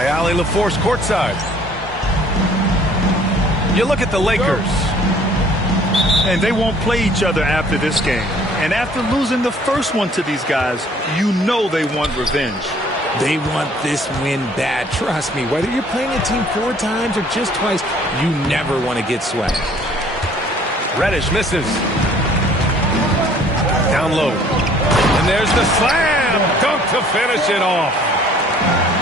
by Allie LaForce courtside. You look at the Lakers. And they won't play each other after this game. And after losing the first one to these guys, you know they want revenge. They want this win bad. Trust me, whether you're playing a team 4 times or just twice, you never want to get swept. Reddish misses. Down low. And there's the slam. Dunk to finish it off.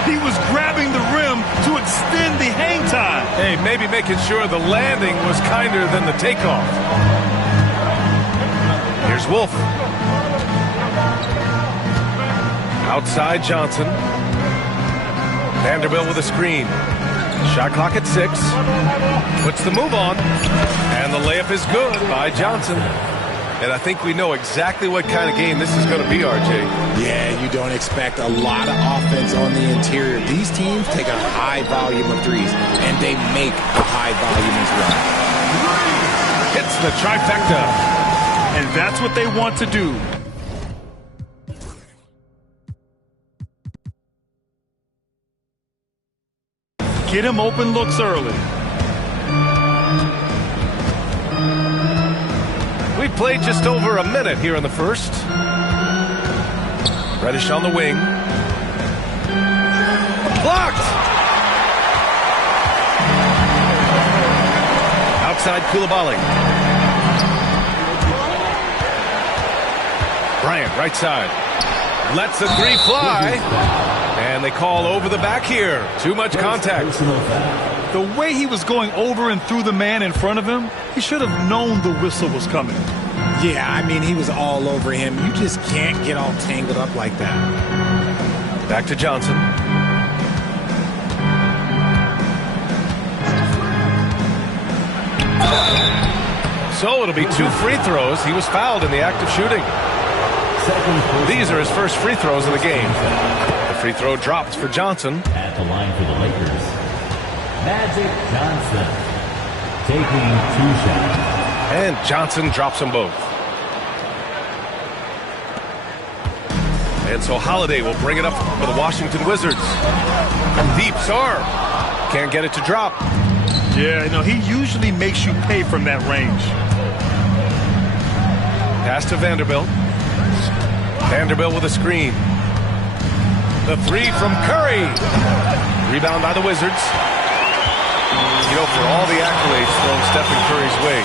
He was grabbing the rim to extend the hang time. Hey, maybe making sure the landing was kinder than the takeoff. Here's Wolf. Outside Johnson. Vanderbilt with a screen. Shot clock at 6. Puts the move on. And the layup is good by Johnson. And I think we know exactly what kind of game this is going to be, RJ. Yeah, you don't expect a lot of offense on the interior. These teams take a high volume of threes, and they make a high volume as well. Hits the trifecta. And that's what they want to do. Get him open looks early. We've played just over a minute here in the first. Reddish on the wing. Blocked! Outside Coulibaly. Bryant, right side. Lets the three fly. And they call over the back here. Too much contact. The way he was going over and through the man in front of him, he should have known the whistle was coming. Yeah, I mean, he was all over him. You just can't get all tangled up like that. Back to Johnson. So it'll be 2 free throws. He was fouled in the act of shooting. These are his first free throws of the game. The free throw dropped for Johnson. At the line for the Lakers, Magic Johnson taking 2 shots. And Johnson drops them both. And so Holiday will bring it up for the Washington Wizards. Deep serve. Can't get it to drop. Yeah, no, he usually makes you pay from that range. Pass to Vanderbilt. Vanderbilt with a screen. The 3 from Curry. Rebound by the Wizards. You know, for all the accolades thrown Stephen Curry's way,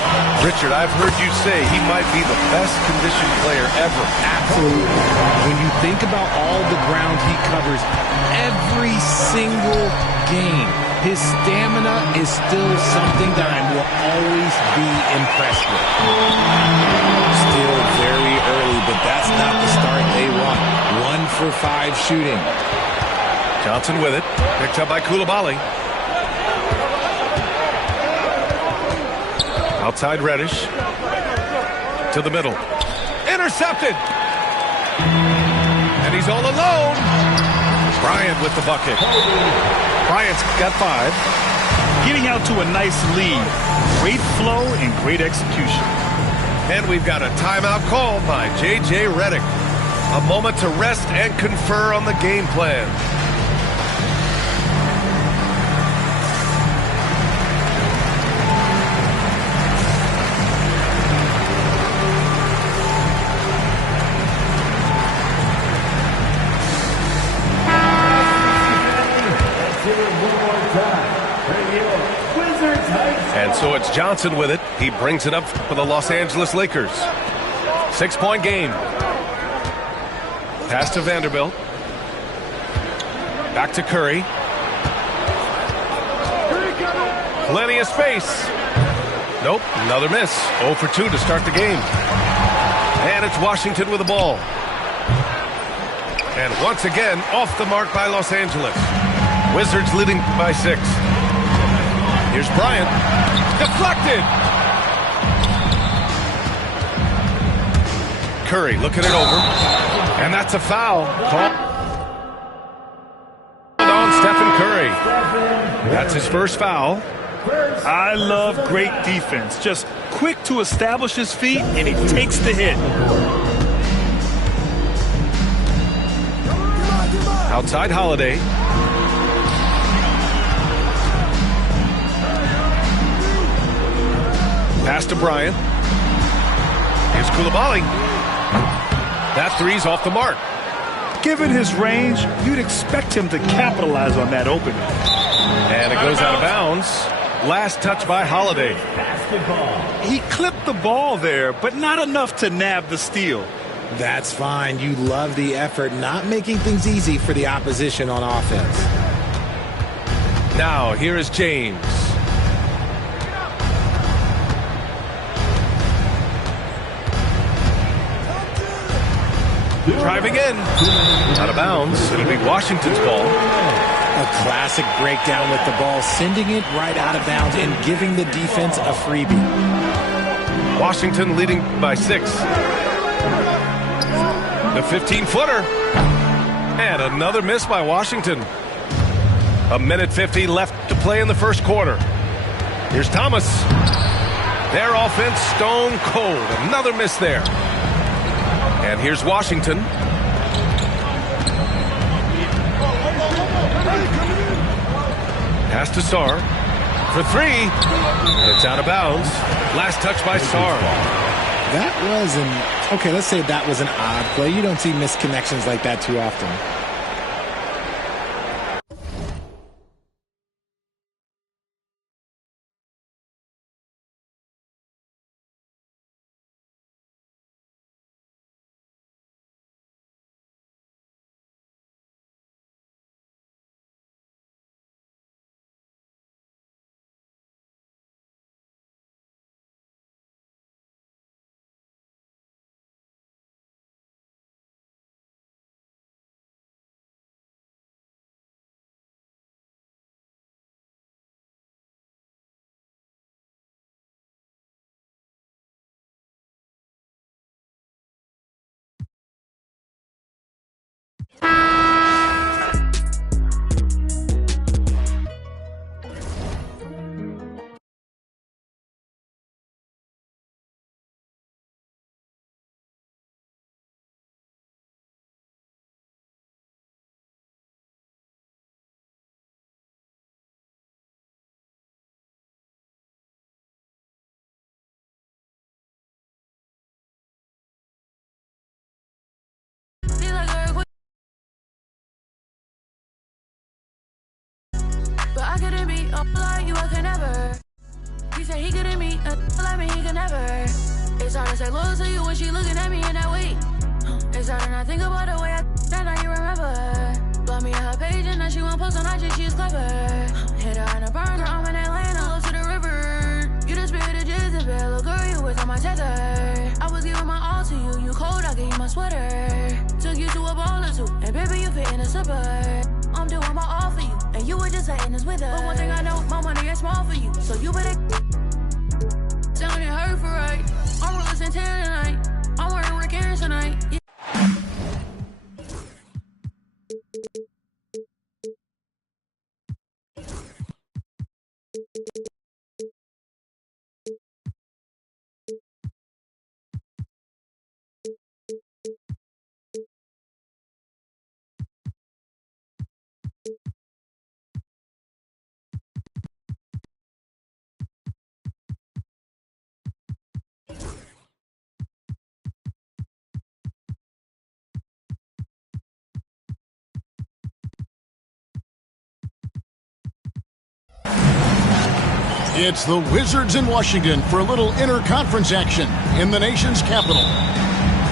Richard, I've heard you say he might be the best conditioned player ever. Absolutely. When you think about all the ground he covers every single game, his stamina is still something that I will always be impressed with. Still very early, but that's not the start they want. 1 for 5 shooting. Johnson with it. Picked up by Coulibaly. Outside Reddish. To the middle. Intercepted! And he's all alone. Bryant with the bucket. Bryant's got 5. Getting out to a nice lead. Great flow and great execution. And we've got a timeout called by J.J. Redick. A moment to rest and confer on the game plan. And so it's Johnson with it. He brings it up for the Los Angeles Lakers. 6-point game. Pass to Vanderbilt. Back to Curry. Plenty of space. Nope, another miss. 0 for 2 to start the game. And it's Washington with the ball. And once again, off the mark by Los Angeles. Wizards leading by 6. Here's Bryant. Deflected! Curry looking it over. And that's a foul. Called on Stephen Curry. That's his first foul. I love great defense. Just quick to establish his feet, and he takes the hit. Outside Holiday. Pass to Bryant. Here's Coulibaly. That three's off the mark. Given his range, you'd expect him to capitalize on that opening. And it goes out of bounds. Last touch by Holiday. He clipped the ball there, but not enough to nab the steal. That's fine. You love the effort, not making things easy for the opposition on offense. Now, here is James. Driving in. Out of bounds. It'll be Washington's ball. A classic breakdown with the ball, sending it right out of bounds and giving the defense a freebie. Washington leading by 6. The 15-footer. And another miss by Washington. 1:50 left to play in the first quarter. Here's Thomas. Their offense stone cold. Another miss there. And here's Washington. Pass to Sarr for 3. It's out of bounds. Last touch by Sarr. That was okay, let's say that was an odd play. You don't see misconnections like that too often. But I couldn't be like you, I could never. He said he couldn't meet like me, he could never. It's hard to say loyal to you when she looking at me in that way. It's hard to not think about the way that now you remember. Blow me on her page and now she won't post on IG, she's clever. Hit her in a burner, I'm in Atlanta, love to the river. You the spirit of Jezebel, little girl, you was on my tether. I was giving my all to you, you cold, I gave you my sweater. Took you to a ball or two, and baby, you fit in a slipper. I'm doing my all for you, and you were just letting this with her. But one thing I know, my money is small for you, so you better sound it hurt for right. I'm rolling Santana tonight, I'm wearing Rick Aaron tonight. Yeah. It's the Wizards in Washington for a little interconference action in the nation's capital.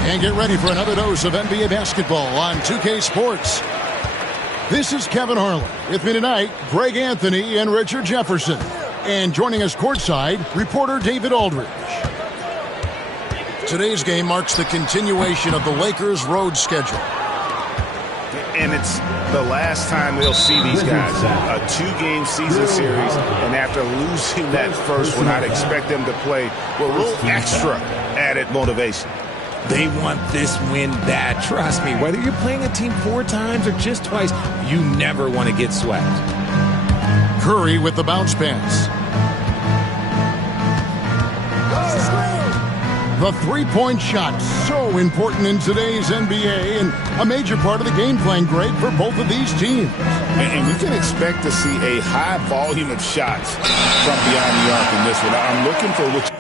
And get ready for another dose of NBA basketball on 2K Sports. This is Kevin Harlan. With me tonight, Greg Anthony and Richard Jefferson. And joining us courtside, reporter David Aldridge. Today's game marks the continuation of the Lakers' road schedule. And it's the last time we'll see these guys. A 2-game season series, and after losing that first one, I'd expect them to play with a little extra added motivation. They want this win bad. Trust me, whether you're playing a team 4 times or just twice, you never want to get swept. Curry with the bounce pass. The three-point shot, so important in today's NBA and a major part of the game plan, Greg, for both of these teams. And we can expect to see a high volume of shots from beyond the arc in this one. I'm looking for which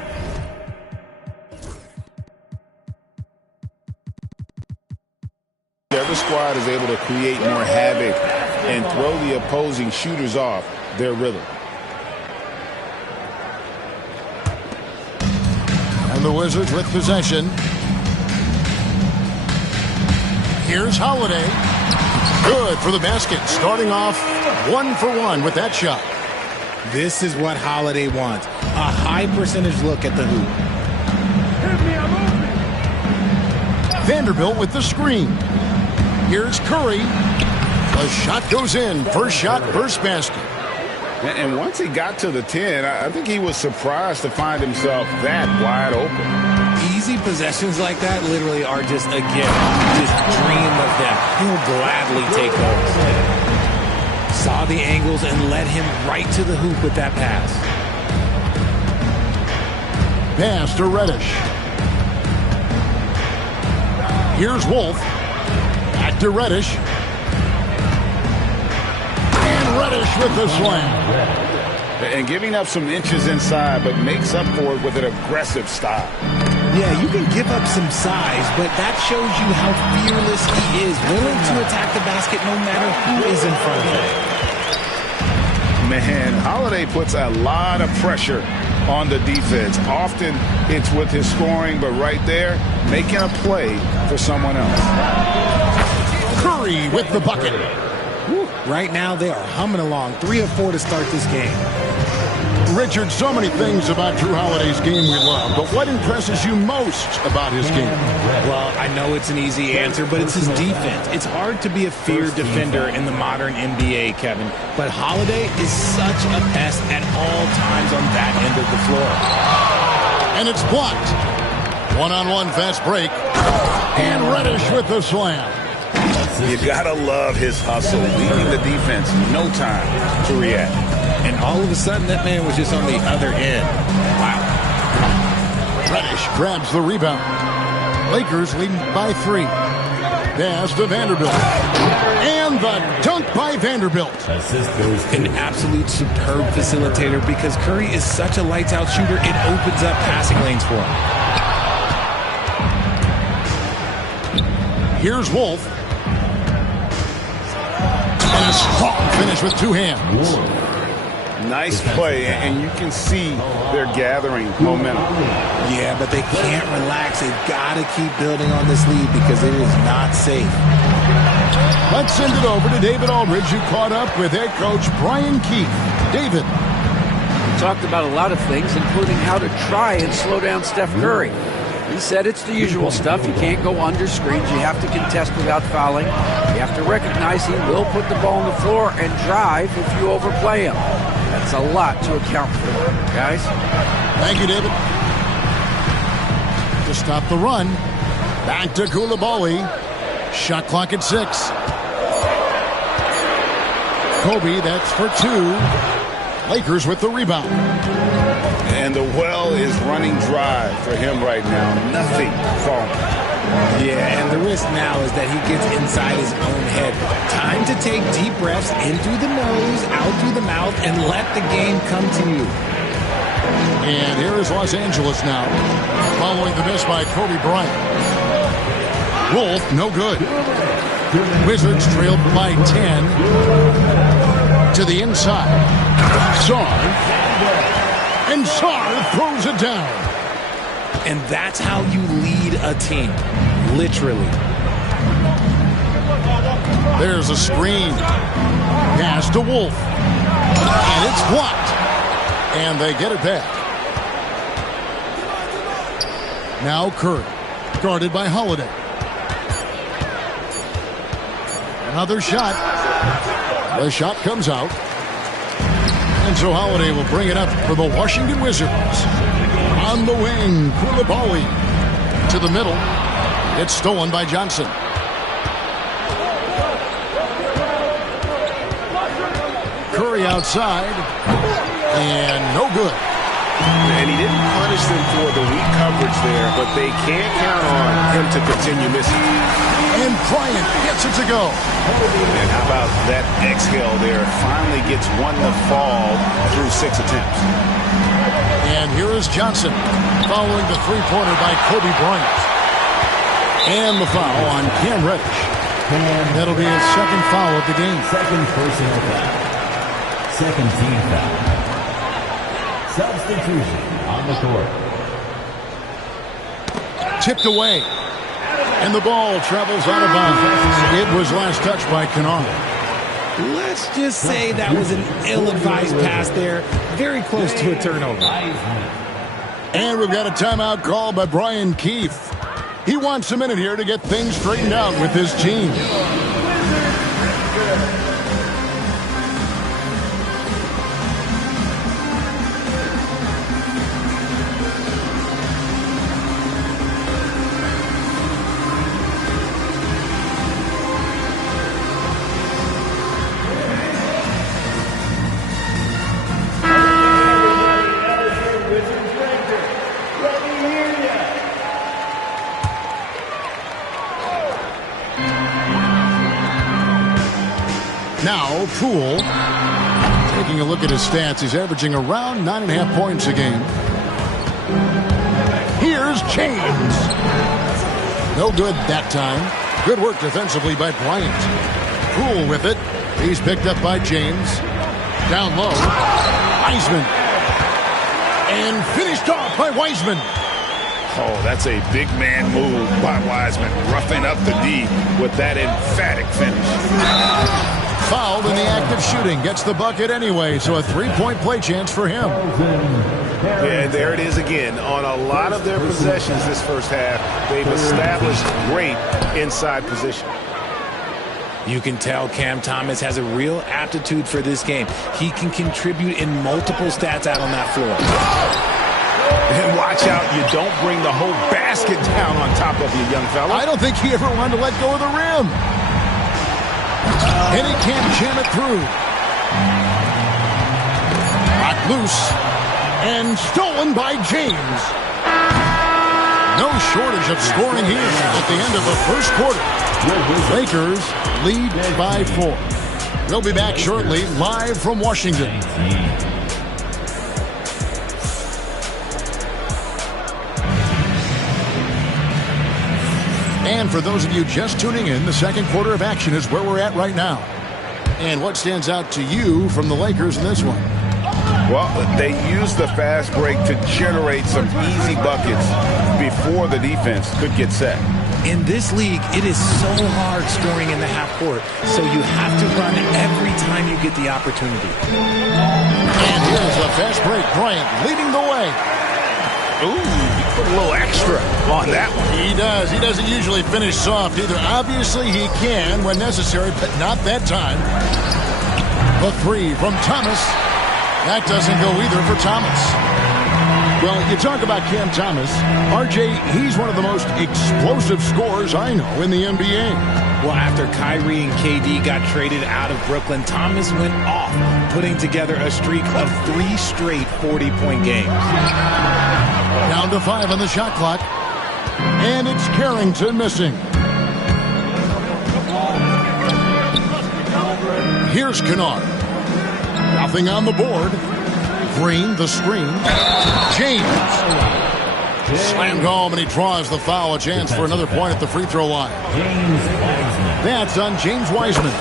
side is able to create more havoc and throw the opposing shooters off their rhythm. And the Wizards with possession. Here's Holiday. Good for the basket. Starting off 1 for 1 with that shot. This is what Holiday wants. A high percentage look at the hoop. Vanderbilt with the screen. Here's Curry. The shot goes in. First shot, first basket. And once he got to the 10, I think he was surprised to find himself that wide open. Easy possessions like that literally are just a gift. Just dream of them. He'll gladly take those. Saw the angles and led him right to the hoop with that pass. Pass to Reddish. Here's Wolf. Back to Reddish. And Reddish with the slam. And giving up some inches inside, but makes up for it with an aggressive style. Yeah, you can give up some size, but that shows you how fearless he is, willing to attack the basket no matter who is in front of him. Man, Holiday puts a lot of pressure on the defense. Often it's with his scoring, but right there, making a play for someone else. Curry with the bucket. Woo. Right now, they are humming along. 3 of 4 to start this game. Richard, so many things about Jrue Holiday's game we love, but what impresses you most about his game? Well, I know it's an easy answer, but it's his defense. It's hard to be a feared defender in the modern NBA, Kevin, but Holiday is such a pest at all times on that end of the floor. And it's blocked. One-on-one fast break. And Reddish with the slam. You gotta love his hustle, leaving the defense no time to react. And all of a sudden, that man was just on the other end. Wow. Reddish grabs the rebound. Lakers leading by 3. Pass to Vanderbilt. And the dunk by Vanderbilt. An absolute superb facilitator because Curry is such a lights-out shooter, it opens up passing lanes for him. Here's Wolf. And a strong finish with 2 hands. Nice play, and you can see they're gathering momentum. Yeah, but they can't relax. They've got to keep building on this lead because it is not safe. Let's send it over to David Aldridge, who caught up with head coach Brian Keefe. David. We talked about a lot of things, including how to try and slow down Steph Curry. He said it's the usual stuff. You can't go under screens. You have to contest without fouling. You have to recognize he will put the ball on the floor and drive if you overplay him. That's a lot to account for, guys. Thank you, David. To stop the run, back to Coulibaly. Shot clock at 6. Kobe, that's for 2. Lakers with the rebound. And the well is running dry for him right now. Nothing falling. Yeah, and the risk now is that he gets inside his own head. Time to take deep breaths in through the nose, out through the mouth, and let the game come to you. And here is Los Angeles now, following the miss by Kobe Bryant. Wolf, no good. Wizards trailed by 10. To the inside. Sarr. And Sarr throws it down. And that's how you lead a team. Literally. There's a screen. Pass to Wolf. And it's blocked. And they get it back. Now Curry. Guarded by Holiday. Another shot. The shot comes out. And so Holiday will bring it up for the Washington Wizards. On the wing, Coulibaly to the middle. It's stolen by Johnson. Curry outside. And no good. And he didn't punish them for the weak coverage there, but they can't count on him to continue missing. And Bryant gets it to go. And how about that exhale there? Finally gets one to fall through 6 attempts. And here is Johnson following the three-pointer by Kobe Bryant. And the foul on Cam Reddish. That'll be his second foul of the game. Second personal foul. Second team foul. Substitution on the court. Tipped away. And the ball travels out of bounds. It was last touched by Kennard. Let's just say that was an ill-advised pass there. Very close to a turnover. And we've got a timeout called by Brian Keefe. He wants a minute here to get things straightened out with his team. Now, Poole, taking a look at his stats, he's averaging around 9.5 points a game. Here's James. No good that time. Good work defensively by Bryant. Poole with it. He's picked up by James. Down low. Wiseman. And finished off by Wiseman. Oh, that's a big man move by Wiseman, roughing up the D with that emphatic finish. Fouled in the act of shooting. Gets the bucket anyway, so a three-point play chance for him. Yeah, there it is again. On a lot of their possessions this first half, they've established great inside position. You can tell Cam Thomas has a real aptitude for this game. He can contribute in multiple stats out on that floor. And watch out, you don't bring the whole basket down on top of you, young fella. I don't think he ever wanted to let go of the rim. And he can't jam it through. Knocked loose. And stolen by James. No shortage of scoring here at the end of the first quarter. Lakers lead by 4. We'll be back shortly, live from Washington. And for those of you just tuning in, the second quarter of action is where we're at right now. And what stands out to you from the Lakers in this one? Well, they used the fast break to generate some easy buckets before the defense could get set. In this league, it is so hard scoring in the half court, so you have to run every time you get the opportunity. And here's the fast break. Bryant leading the way. Ooh, he put a little extra on that one. He does. He doesn't usually finish soft either. Obviously, he can when necessary, but not that time. The three from Thomas. That doesn't go either for Thomas. Well, you talk about Cam Thomas. RJ, he's one of the most explosive scorers I know in the NBA. Well, after Kyrie and KD got traded out of Brooklyn, Thomas went off, putting together a streak of 3 straight 40-point games. Down to 5 on the shot clock. And it's Carrington missing. Here's Kennard. Nothing on the board. Green, the screen. James. Slammed home, and he draws the foul. A chance for another point at the free throw line. That's on James Wiseman.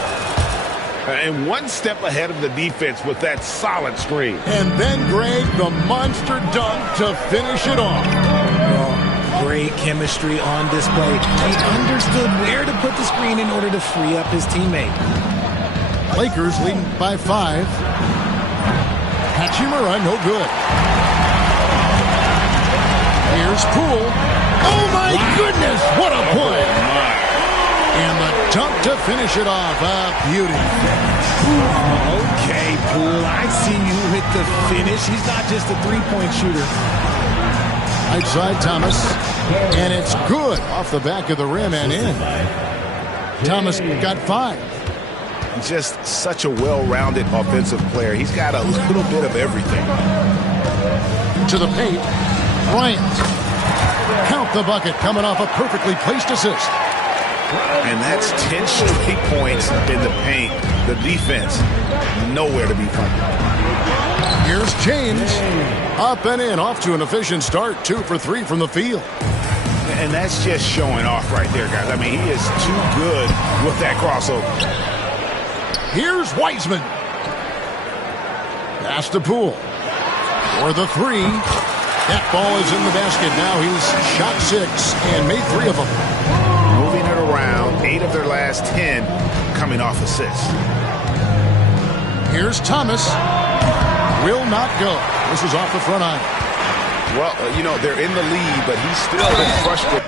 And one step ahead of the defense with that solid screen. And then, Greg, the monster dunk to finish it off. Well, great chemistry on display. He understood where to put the screen in order to free up his teammate. Lakers leading by 5. Hachimura, no good. Here's Poole. Oh, my goodness, what a play. And the dunk to finish it off. A beauty. Okay, Poole, I've seen you hit the finish. He's not just a three-point shooter. Right side, Thomas. And it's good off the back of the rim and in. Thomas got 5. Just such a well-rounded offensive player. He's got a little bit of everything. To the paint. Bryant. Count the bucket coming off a perfectly placed assist. And that's 10 straight points in the paint. The defense, nowhere to be found. Here's James. Up and in, off to an efficient start. 2 for 3 from the field. And that's just showing off right there, guys. I mean, he is too good with that crossover. Here's Wiseman. Pass to Poole. For the three. That ball is in the basket. Now he's shot 6 and made 3 of them. Moving it around, 8 of their last 10 coming off assists. Here's Thomas. Will not go. This is off the front iron. Well, you know, they're in the lead, but he's still been frustrated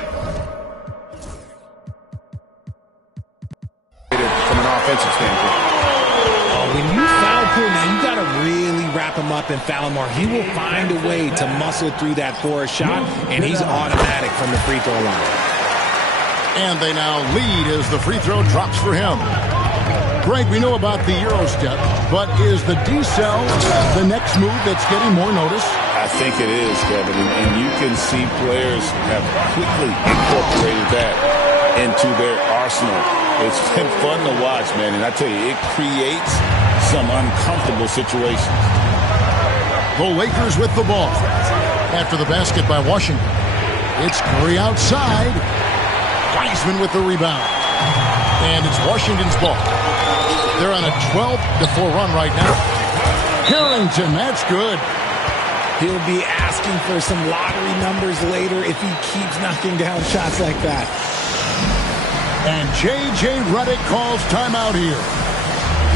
from an offensive standpoint. When you foul Poole, now you got to really wrap him up and foul him, or he will find a way to muscle through that for a shot, and he's automatic from the free throw line. And they now lead as the free throw drops for him. Greg, we know about the Euro step, but is the decel the next move that's getting more notice? I think it is, Kevin, and you can see players have quickly incorporated that into their arsenal. It's been fun to watch, man, and I tell you, it creates some uncomfortable situations. The Lakers with the ball. After the basket by Washington. It's Curry outside. Wiseman with the rebound. And it's Washington's ball. They're on a 12-4 run right now. Harrington, that's good. He'll be asking for some lottery numbers later if he keeps knocking down shots like that. And J.J. Redick calls timeout here.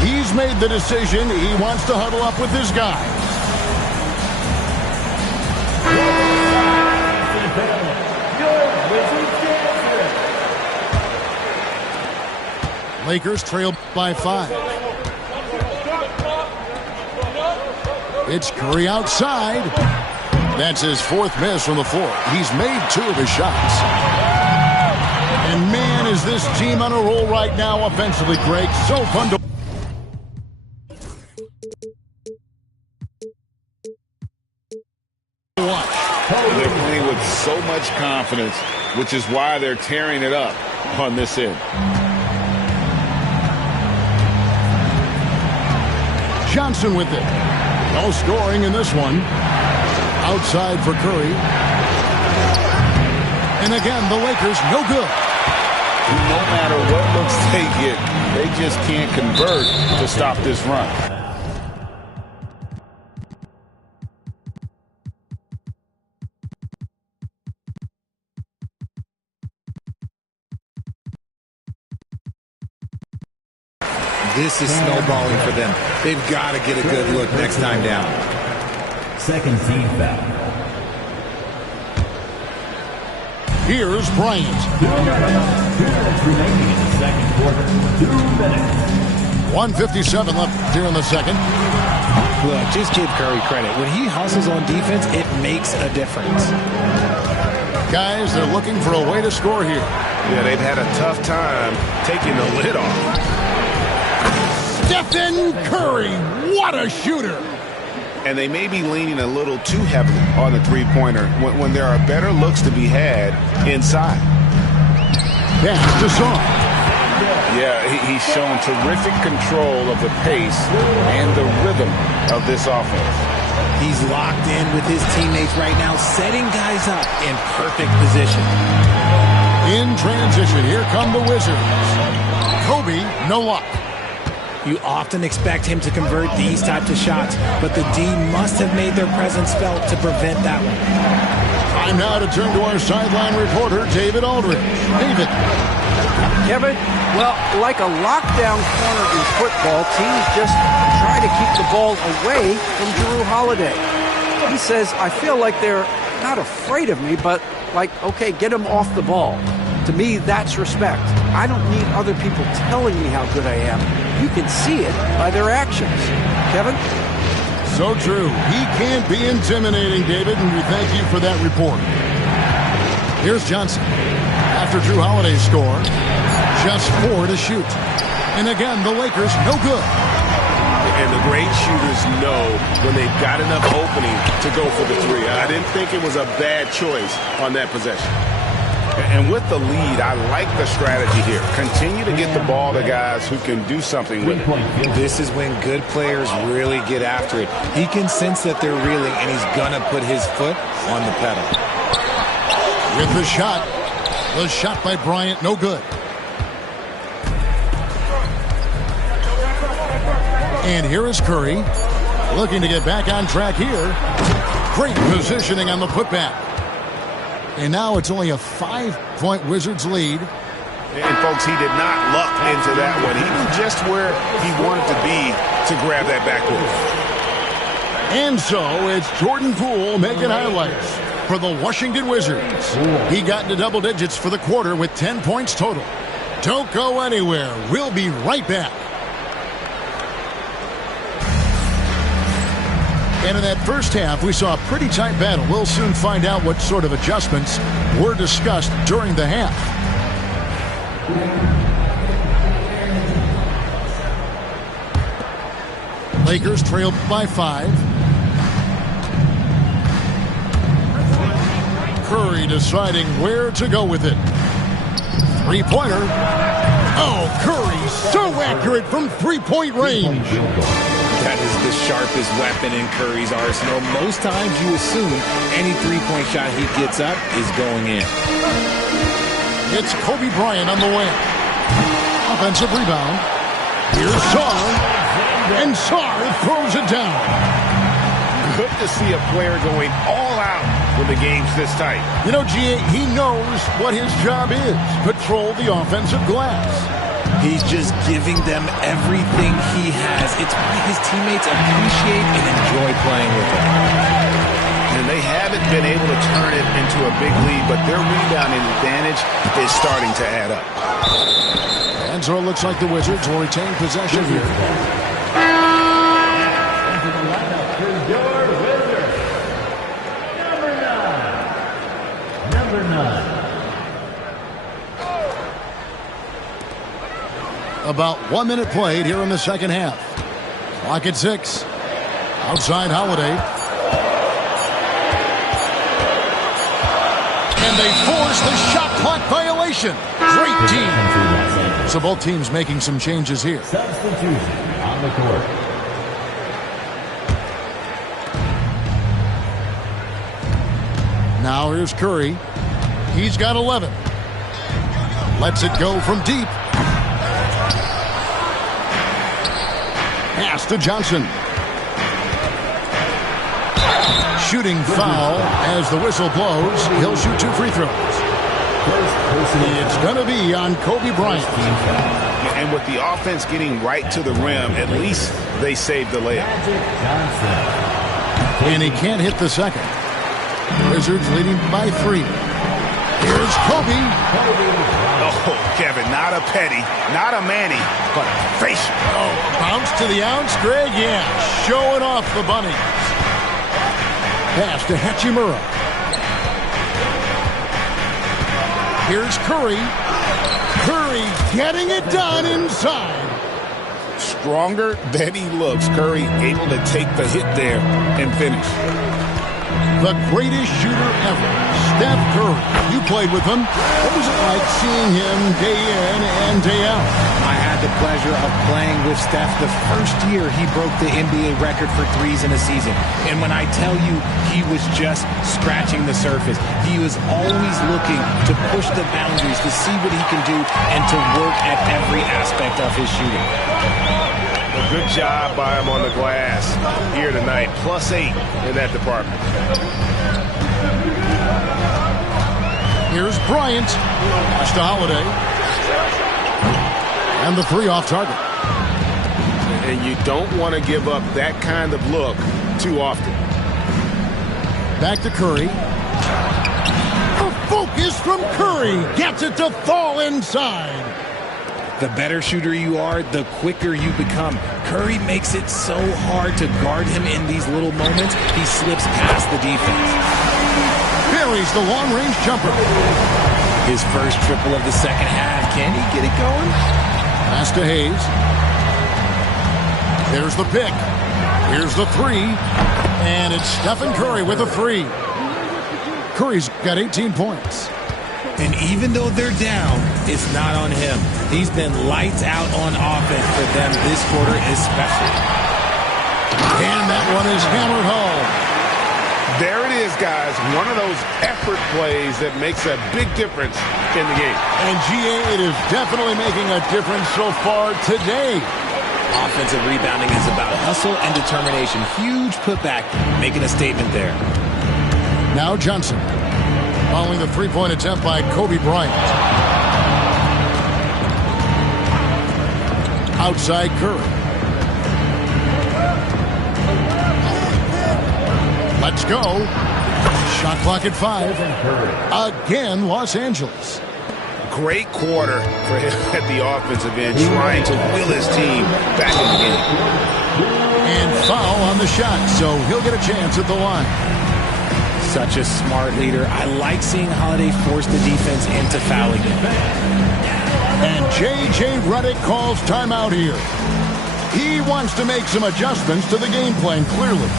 He's made the decision. He wants to huddle up with his guy. Lakers trail by 5. It's Curry outside. That's his 4th miss from the floor. He's made 2 of his shots. And man, is this team on a roll right now offensively, Greg. So fun to watch. They're playing with so much confidence, which is why they're tearing it up on this end. Johnson with it. No scoring in this one. Outside for Curry. And again, the Lakers no good. No matter what looks they get, they just can't convert to stop this run. This is snowballing for them. They've got to get a good look next time down. Second team foul. Here's Bryant. 2 minutes remaining in the second quarter. 2 minutes. 1:57 left here in the second. Look, just give Curry credit. When he hustles on defense, it makes a difference. Guys, they're looking for a way to score here. Yeah, they've had a tough time taking the lid off. Stephen Curry, what a shooter! And they may be leaning a little too heavily on the three-pointer when there are better looks to be had inside. Pass to Son. Yeah, he's shown terrific control of the pace and the rhythm of this offense. He's locked in with his teammates right now, setting guys up in perfect position. In transition, here come the Wizards. Kobe, no luck. You often expect him to convert these types of shots, but the D must have made their presence felt to prevent that one. Time now to turn to our sideline reporter, David Aldridge. David. Kevin, well, like a lockdown corner in football, teams just try to keep the ball away from Jrue Holiday. He says, I feel like they're not afraid of me, but like, okay, get him off the ball. To me, that's respect. I don't need other people telling me how good I am. You can see it by their actions. Kevin? So true. He can't be intimidating, David, and we thank you for that report. Here's Johnson. After Jrue Holiday's score, just 4 to shoot. And again, the Lakers no good. And the great shooters know when they've got enough opening to go for the three. I didn't think it was a bad choice on that possession. And with the lead, I like the strategy here. Continue to get the ball to guys who can do something with it. This is when good players really get after it. He can sense that they're reeling, and he's going to put his foot on the pedal. With the shot, The shot by Bryant, no good. And here is Curry, looking to get back on track here. Great positioning on the putback. And now it's only a 5-point Wizards lead. And, folks, he did not luck into that one. He knew just where he wanted to be to grab that backboard. And so it's Jordan Poole making highlights for the Washington Wizards. He got into double digits for the quarter with 10 points total. Don't go anywhere. We'll be right back. And in that first half, we saw a pretty tight battle. We'll soon find out what sort of adjustments were discussed during the half. Lakers trailed by 5. Curry deciding where to go with it. Three-pointer. Oh, Curry so accurate from three-point range. That is the sharpest weapon in Curry's arsenal. Most times you assume any three-point shot he gets up is going in. It's Kobe Bryant on the wing. Offensive rebound. Here's Sarr. And Sarr throws it down. Good to see a player going all out when the game's this tight. You know, G.A., he knows what his job is. Control the offensive glass. He's just giving them everything he has. It's why his teammates appreciate and enjoy playing with him. And they haven't been able to turn it into a big lead, but their rebounding advantage is starting to add up. And so it looks like the Wizards will retain possession here. Number 9. About 1 minute played here in the second half. Clock at 6. Outside Holiday. And they force the shot clock violation. Great team. So both teams making some changes here. Substitution on the court. Now here's Curry. He's got 11. Lets it go from deep. Pass to Johnson. Shooting foul as the whistle blows. He'll shoot 2 free throws. It's going to be on Kobe Bryant. And with the offense getting right to the rim, at least they saved the layup. And he can't hit the second. Wizards leading by 3. Here's Kobe. Oh, Kevin, not a petty, not a Manny, but a facial. Oh, bounce to the ounce, Greg. Yeah, showing off the bunnies. Pass to Hachimura. Here's Curry. Curry getting it done inside. Stronger than he looks. Curry able to take the hit there and finish. The greatest shooter ever, Steph Curry. You played with him. What was it like seeing him day in and day out? I had the pleasure of playing with Steph the first year he broke the NBA record for threes in a season. And when I tell you he was just scratching the surface, he was always looking to push the boundaries, to see what he can do, and to work at every aspect of his shooting. A good job by him on the glass here tonight. +8 in that department. Here's Bryant. Pass to Holiday. And the 3 off target. And you don't want to give up that kind of look too often. Back to Curry. A focus from Curry. Gets it to fall inside. The better shooter you are, the quicker you become. Curry makes it so hard to guard him in these little moments. He slips past the defense. Buries the long-range jumper. His first triple of the second half. Can he get it going? Pass to Hayes. There's the pick. Here's the 3. And it's Stephen Curry with a 3. Curry's got 18 points. And even though they're down, it's not on him. He's been lights out on offense for them this quarter especially. And that one is hammered home. There it is, guys one of those effort plays that makes a big difference in the game. And GA, it is definitely making a difference so far today. Offensive rebounding is about hustle and determination. Huge putback, making a statement there. Now Johnson, following the three-point attempt by Kobe Bryant. Outside Curry. Let's go. Shot clock at 5. Again, Los Angeles. Great quarter for him at the offensive end, trying to will his team back in the game. And foul on the shot, so he'll get a chance at the line. Such a smart leader. I like seeing Holiday force the defense into fouling him. And J.J. Redick calls timeout here. He wants to make some adjustments to the game plan, clearly.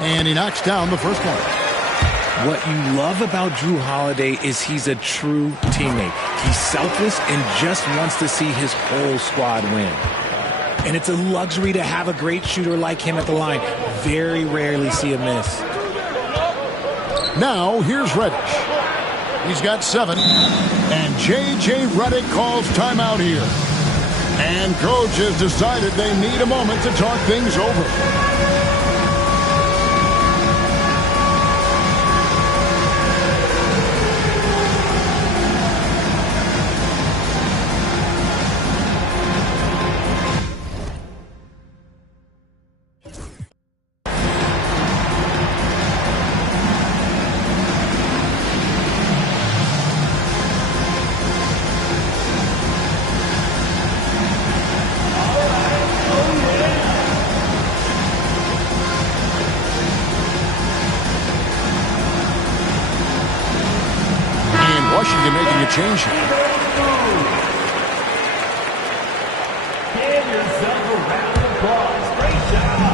And he knocks down the first one. What you love about Jrue Holiday is he's a true teammate. He's selfless and just wants to see his whole squad win. And it's a luxury to have a great shooter like him at the line. Very rarely see a miss. Now here's Reddish. He's got 7. And J.J. Redick calls timeout here. And coach has decided they need a moment to talk things over. Washington making a change here.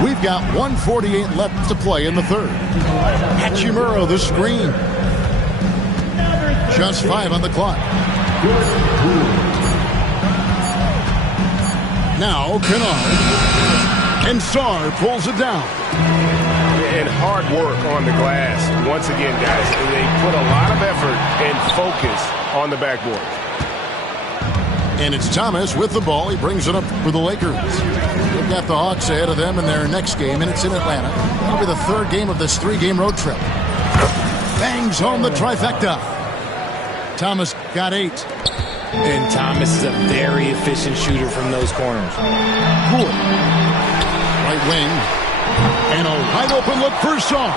We've got 1:48 left to play in the third. Hachimura the screen. Just 5 on the clock. Now Kennard. And Sarr pulls it down. And hard work on the glass. Once again, guys, they put a lot of effort and focus on the backboard. And it's Thomas with the ball. He brings it up for the Lakers. They've got the Hawks ahead of them in their next game, and it's in Atlanta. That'll be the third game of this 3-game road trip. Bangs home the trifecta. Thomas got 8. And Thomas is a very efficient shooter from those corners. Good. Right wing. And a wide open look for Sarr.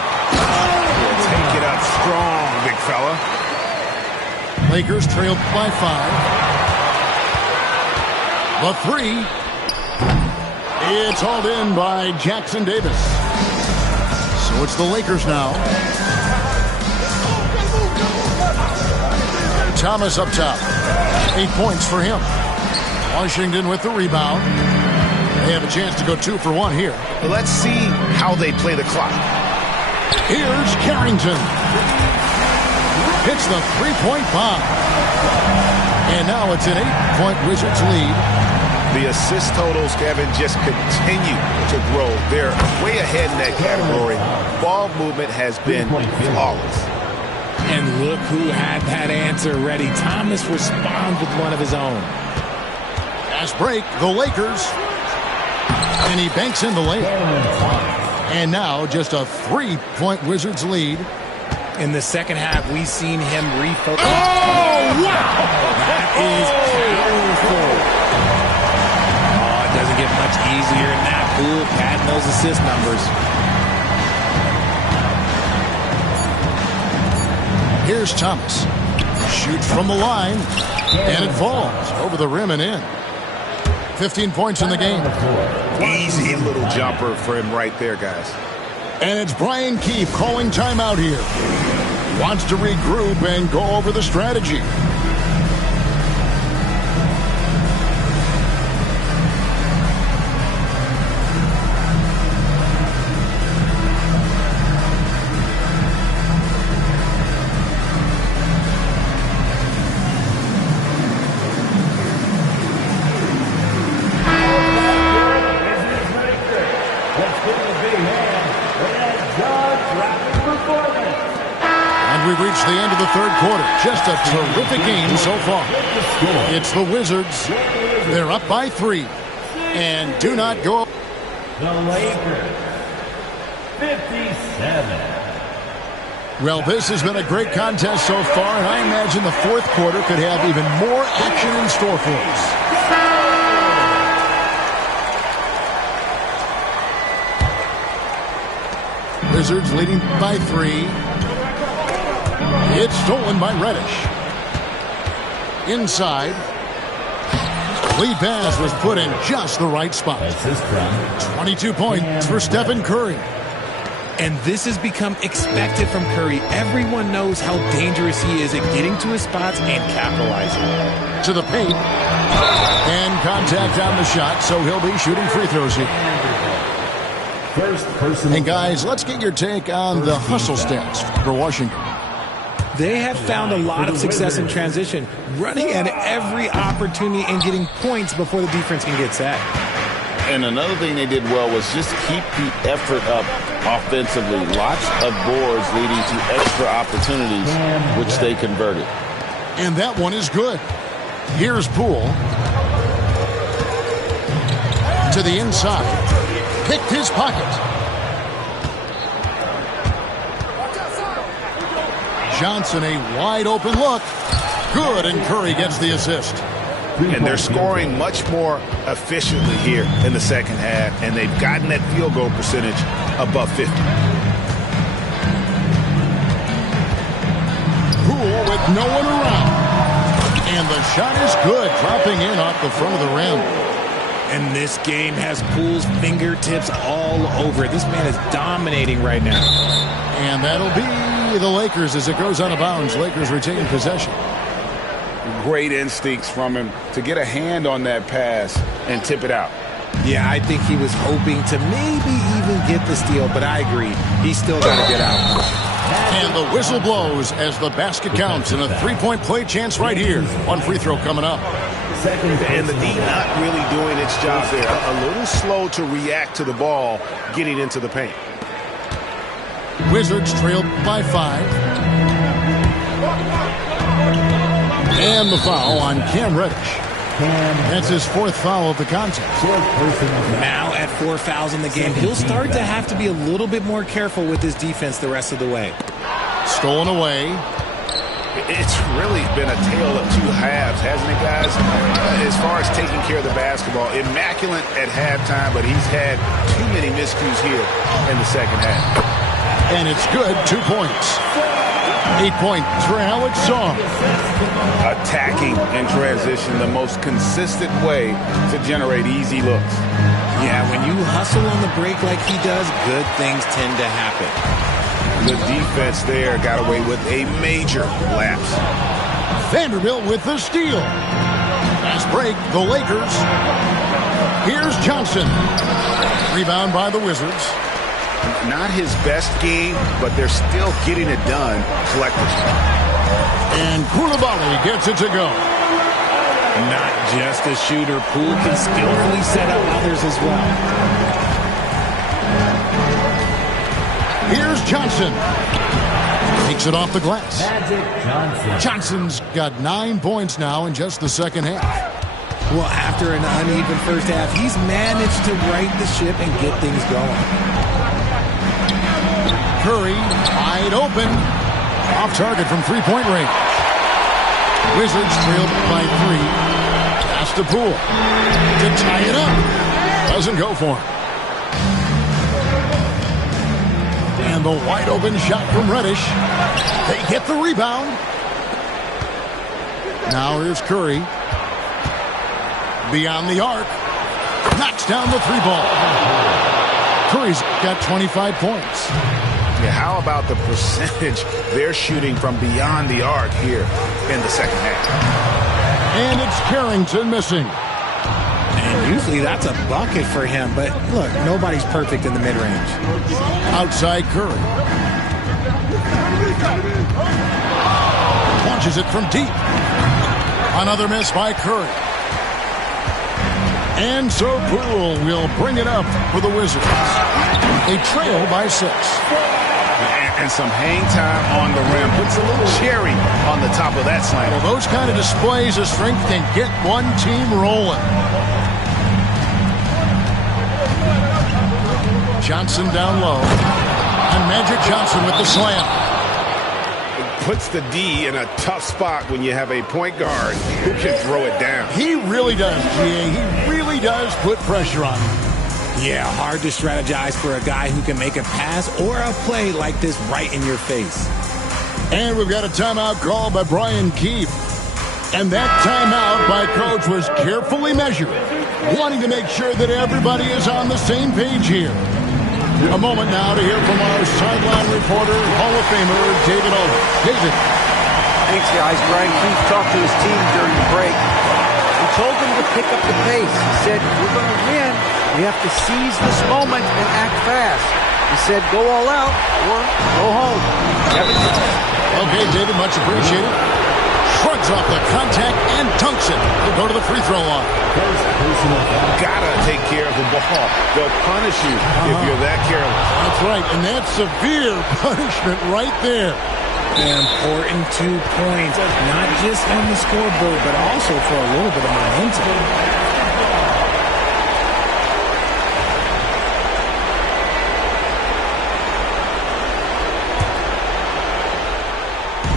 Take it up strong, big fella. Lakers trailed by 5. The 3. It's hauled in by Jackson Davis. So it's the Lakers now. Thomas up top. 8 points for him. Washington with the rebound. They have a chance to go 2 for 1 here. Let's see how they play the clock. Here's Carrington. Hits the 3-point bomb. And now it's an 8-point Wizards lead. The assist totals, Kevin, just continue to grow. They're way ahead in that category. Ball movement has been flawless. And look who had that answer ready. Thomas responds with one of his own. Fast break, the Lakers. And he banks in the layup. And now just a 3-point Wizards lead. In the second half, we've seen him refocus. Oh, wow! That is powerful. Oh, it doesn't get much easier than that. Cool, padding those assist numbers. Here's Thomas. Shoots from the line. And it falls over the rim and in. 15 points in the game. Easy little jumper for him right there, guys. And it's Brian Keefe calling timeout here. Wants to regroup and go over the strategy. We've reached the end of the third quarter. Just a terrific game so far. It's the Wizards. They're up by 3. And do not go. The Lakers, 57. Well, this has been a great contest so far, and I imagine the fourth quarter could have even more action in store for us. Wizards leading by 3. It's stolen by Reddish. Inside. Lead pass was put in just the right spot. 22 points for Stephen Curry. And this has become expected from Curry. Everyone knows how dangerous he is at getting to his spots and capitalizing. To the paint. And contact on the shot, so he'll be shooting free throws here. And guys, let's get your take on the hustle stats for Washington. They have found a lot of success in transition, running at every opportunity and getting points before the defense can get set. And another thing they did well was just keep the effort up offensively. Lots of boards leading to extra opportunities, which they converted. And that one is good. Here's Poole. To the inside. Picked his pocket. Johnson, a wide open look. Good, and Curry gets the assist. And they're scoring much more efficiently here in the second half, and they've gotten that field goal percentage above 50. Poole with no one around. And the shot is good, dropping in off the front of the rim. And this game has Poole's fingertips all over it. This man is dominating right now. And that'll be the Lakers as it goes out of bounds. Lakers retain possession. Great instincts from him to get a hand on that pass and tip it out. Yeah, I think he was hoping to maybe even get the steal, but I agree. He's still got to get out. And the whistle blows as the basket counts, and a three-point play chance right here. One free throw coming up. And the D not really doing its job there. A little slow to react to the ball getting into the paint. Wizards trailed by 5. And the foul on Cam Reddish. That's his 4th foul of the contest. Now at 4 fouls in the game, he'll start to have to be a little bit more careful with his defense the rest of the way. Stolen away. It's really been a tale of 2 halves, hasn't it, guys? As far as taking care of the basketball, immaculate at halftime, but he's had too many miscues here in the second half. And it's good, 2 points. 8 points for Alex Song. Attacking in transition, the most consistent way to generate easy looks. Yeah, when you hustle on the break like he does, good things tend to happen. The defense there got away with a major lapse. Vanderbilt with the steal. Fast break, the Lakers. Here's Johnson. Rebound by the Wizards. Not his best game, but they're still getting it done collectively. And Koulibaly gets it to go. Not just a shooter, Poole can skillfully set up others as well. Here's Johnson. Takes it off the glass. Magic Johnson. Johnson's got 9 points now in just the second half. Well, after an uneven first half, he's managed to right the ship and get things going. Curry, wide open. Off target from three-point range. Wizards trailed by 3. Pass to Poole. To tie it up. Doesn't go for him. And the wide open shot from Reddish. They get the rebound. Now here's Curry. Beyond the arc. Knocks down the 3-ball. Curry's got 25 points. Yeah, how about the percentage they're shooting from beyond the arc here in the second half? And it's Carrington missing. And usually that's a bucket for him, but look, nobody's perfect in the mid-range. Outside Curry. Launches it from deep. Another miss by Curry. And so Poole will bring it up for the Wizards. A trail by 6. And some hang time on the rim. Puts a little cherry on the top of that slam. Well, those kind of displays of strength can get one team rolling. Johnson down low. And Magic Johnson with the slam. Puts the D in a tough spot when you have a point guard who can throw it down. He really does, G.A. He really does put pressure on him. Yeah, hard to strategize for a guy who can make a pass or a play like this right in your face. And we've got a timeout called by Brian Keefe. And that timeout by Coach was carefully measured, wanting to make sure that everybody is on the same page here. A moment now to hear from our sideline reporter, Hall of Famer David Olin. David. Thanks, guys. Brian Keefe talked to his team during the break. He told them to pick up the pace. He said, we're going to win. We have to seize this moment and act fast. He said, go all out or go home. Okay, David, much appreciated. Shrugs off the contact and dunks it. He'll go to the free throw line. Gotta take care of the ball. They'll punish you if you're that careless. That's right, and that's severe punishment right there. Important 2 points, not just on the scoreboard, but also for a little bit of momentum.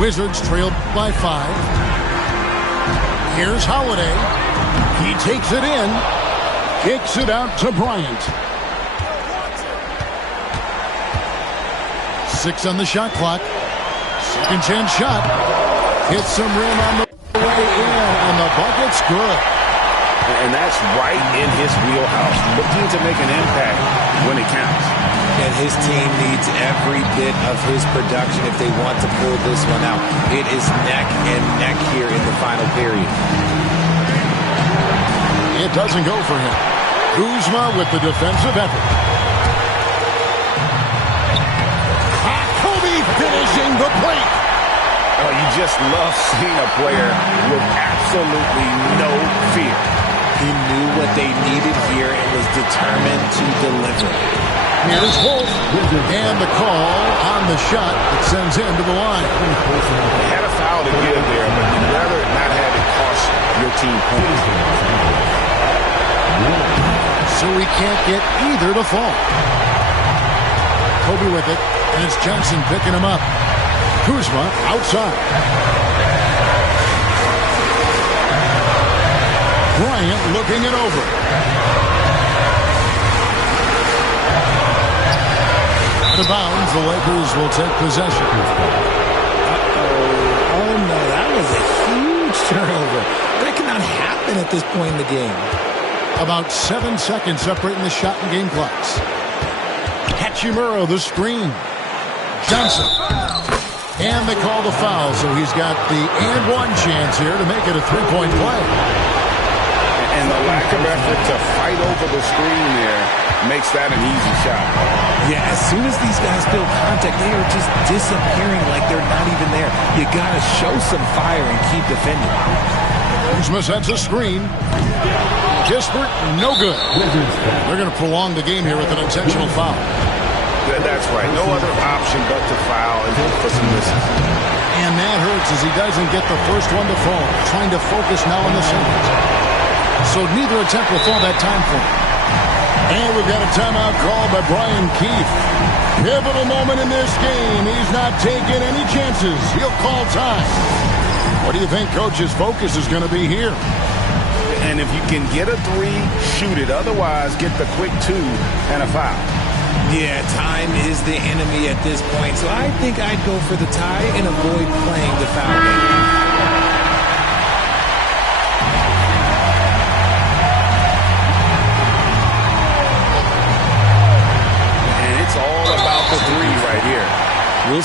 Wizards trailed by 5. Here's Holiday. He takes it in. Kicks it out to Bryant. 6 on the shot clock. Second chance shot. Hits some rim on the way in, and the bucket's good. And that's right in his wheelhouse. Looking to make an impact when it counts. And his team needs every bit of his production if they want to pull this one out. It is neck and neck here in the final period. It doesn't go for him. Kuzma with the defensive effort. Kobe finishing the break. Oh, you just love seeing a player with absolutely no fear. He knew what they needed here and was determined to deliver. Here's Wolf, and the call on the shot that sends him to the line. They had a foul to give there, but you'd rather not have it cost your team points. So we can't get either to fall. Kobe with it, and it's Johnson picking him up. Kuzma outside. Bryant looking it over. Out of bounds, the Lakers will take possession. Oh no, that was a huge turnover. That cannot happen at this point in the game. About 7 seconds separating the shot and game clocks. Hachimura, the screen. Johnson. And they call the foul, so he's got the and one chance here to make it a three-point play. And the lack of effort to fight over the screen there makes that an easy shot. Yeah, as soon as these guys feel contact, they are just disappearing like they're not even there. You got to show some fire and keep defending. Kuzma sets a screen. Kispert, no good. They're going to prolong the game here with an intentional foul. That's right. No other option but to foul and look for some misses. And that hurts as he doesn't get the first one to fall. Trying to focus now on the second. So neither attempt will fall that time for him. And we've got a timeout called by Brian Keefe. Pivotal moment in this game. He's not taking any chances. He'll call time. What do you think Coach's focus is going to be here? And if you can get a 3, shoot it. Otherwise, get the quick 2 and a foul. Yeah, time is the enemy at this point. So I think I'd go for the tie and avoid playing the foul game.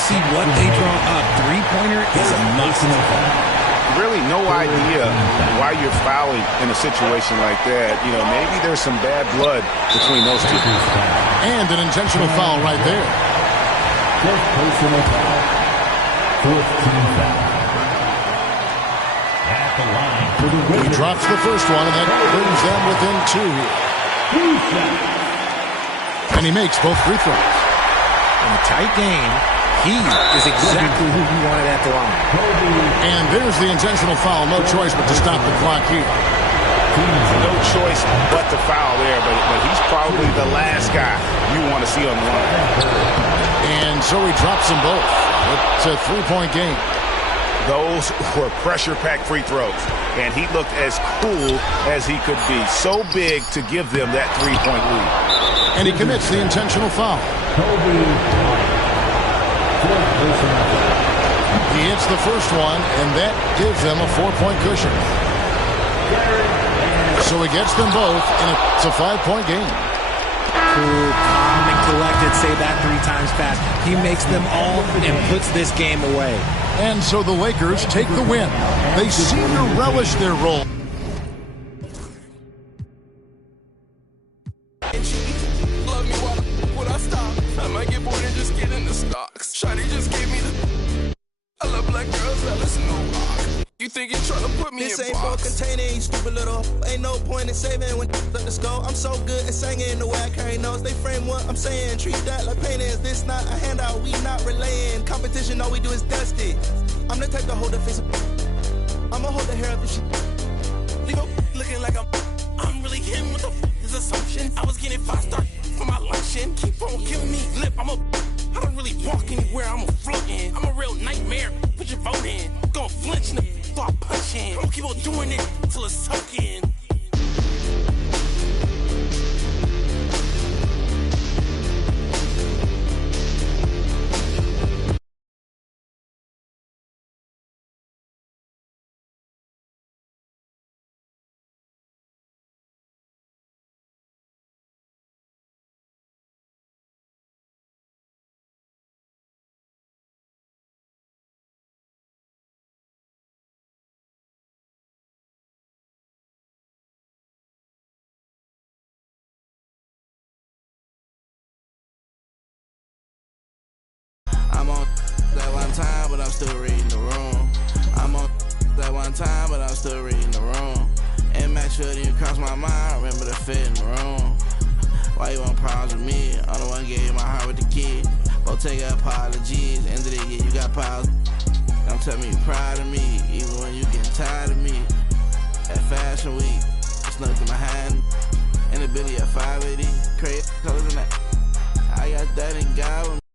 see what they draw up. Three-pointer is a must. Really no idea why you're fouling in a situation like that. You know, maybe there's some bad blood between those two. And an intentional foul right there. Fifth personal foul. Fourth team foul. At the line for the He drops the first one, and that brings them within 2. And he makes both free throws. In a tight game, he is exactly who you wanted at the line. And there's the intentional foul. No choice but to stop the clock here. No choice but to foul there, but he's probably the last guy you want to see on the line. And so he drops them both. It's a 3-point game. Those were pressure-packed free throws, and he looked as cool as he could be. So big to give them that 3-point lead. And he commits the intentional foul. He hits the first one, and that gives them a 4-point cushion. So he gets them both, and it's a 5-point game. Cool, calm, and collected. Say that 3 times fast. He makes them all and puts this game away. And so the Lakers take the win. They seem to relish their role. You think you're trying to put me this in ain't for containing, you stupid little. Ain't no point in saving when let this go. I'm so good at singing the way I carry notes. They frame what I'm saying. Treat that like painting. Is this not a handout? We not relaying. Competition, all we do is dust it. I'm the type to hold the face. I'ma hold the hair up and shit. Leave up looking like I'm really him with the his assumption. I was getting 5-star for my luncheon. Keep on giving me lip. I don't really walk anywhere. I'm a floating. I'm a real nightmare. Put your vote in. Gonna flinch in the start punching. I'm gonna keep on doing it till it's soaking. I'm on that one time, but I'm still reading the room. I'm on that one time, but I'm still reading the room. And Max Field didn't cross my mind, remember the fit in the room. Why you want problems with me? I'm the one gave you my heart with the kid. Go take apologies, end of the year, you got piles. Don't tell me you're proud of me, even when you getting tired of me. At Fashion Week, snuck in my hand. And the Billy at 580, crazy colors in that. I got that in God with me.